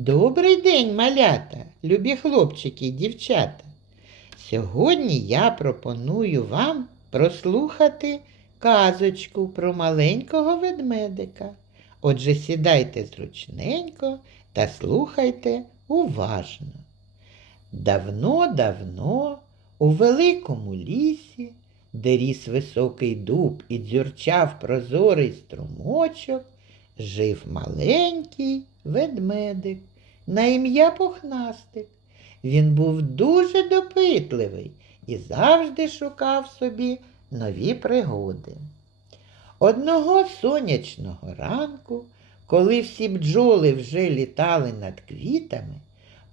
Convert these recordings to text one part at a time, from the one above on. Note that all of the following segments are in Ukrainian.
Добрий день, малята, любі хлопчики і дівчата. Сьогодні я пропоную вам прослухати казочку про маленького ведмедика. Отже, сідайте зручненько та слухайте уважно. Давно-давно у великому лісі, де ріс високий дуб і дзюрчав прозорий струмочок, жив маленький ведмедик на ім'я Пухнастик. Він був дуже допитливий і завжди шукав собі нові пригоди. Одного сонячного ранку, коли всі бджоли вже літали над квітами,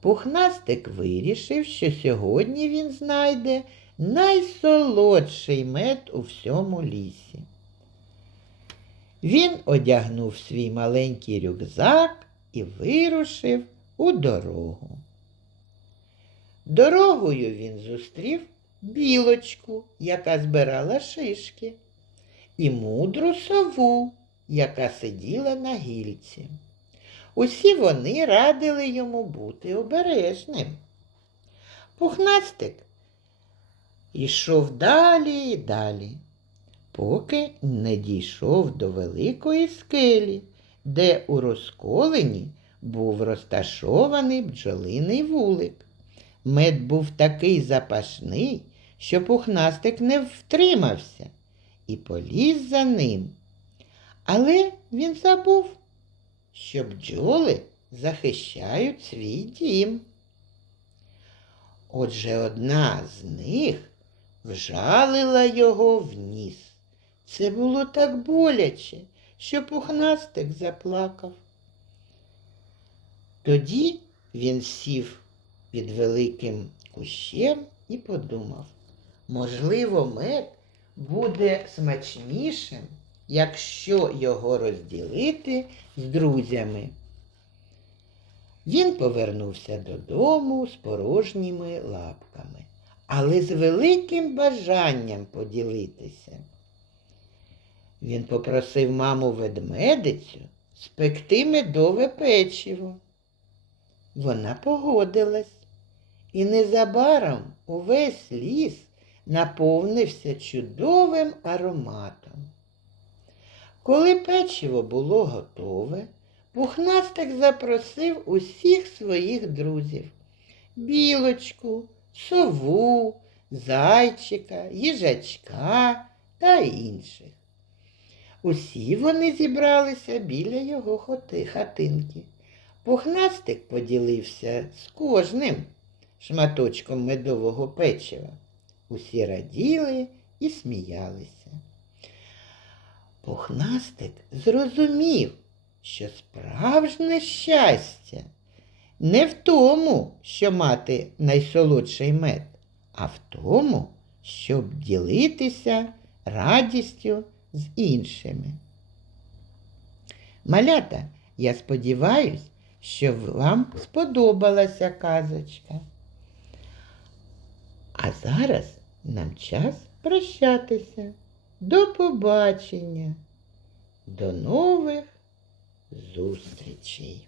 Пухнастик вирішив, що сьогодні він знайде найсолодший мед у всьому лісі. Він одягнув свій маленький рюкзак і вирушив у дорогу. Дорогою він зустрів білочку, яка збирала шишки, і мудру сову, яка сиділа на гільці. Усі вони радили йому бути обережним. Пухнастик йшов далі і далі, поки не дійшов до великої скелі, де у розколені був розташований бджолиний вулик. Мед був такий запашний, що пухнастик не втримався і поліз за ним. Але він забув, що бджоли захищають свій дім. Отже, одна з них вжалила його в ніс. Це було так боляче, що пухнастик заплакав. Тоді він сів під великим кущем і подумав, можливо, мед буде смачнішим, якщо його розділити з друзями. Він повернувся додому з порожніми лапками, але з великим бажанням поділитися. Він попросив маму ведмедицю спекти медове печиво. Вона погодилась, і незабаром увесь ліс наповнився чудовим ароматом. Коли печиво було готове, пухнастик запросив усіх своїх друзів білочку, сову, зайчика, їжачка та інших. Усі вони зібралися біля його хоти, хатинки. Пухнастик поділився з кожним шматочком медового печива. Усі раділи і сміялися. Пухнастик зрозумів, що справжнє щастя не в тому, що мати найсолодший мед, а в тому, щоб ділитися радістю з іншими. Малята, я сподіваюсь, що вам сподобалася казочка. А зараз нам час прощатися. До побачення. До нових зустрічей.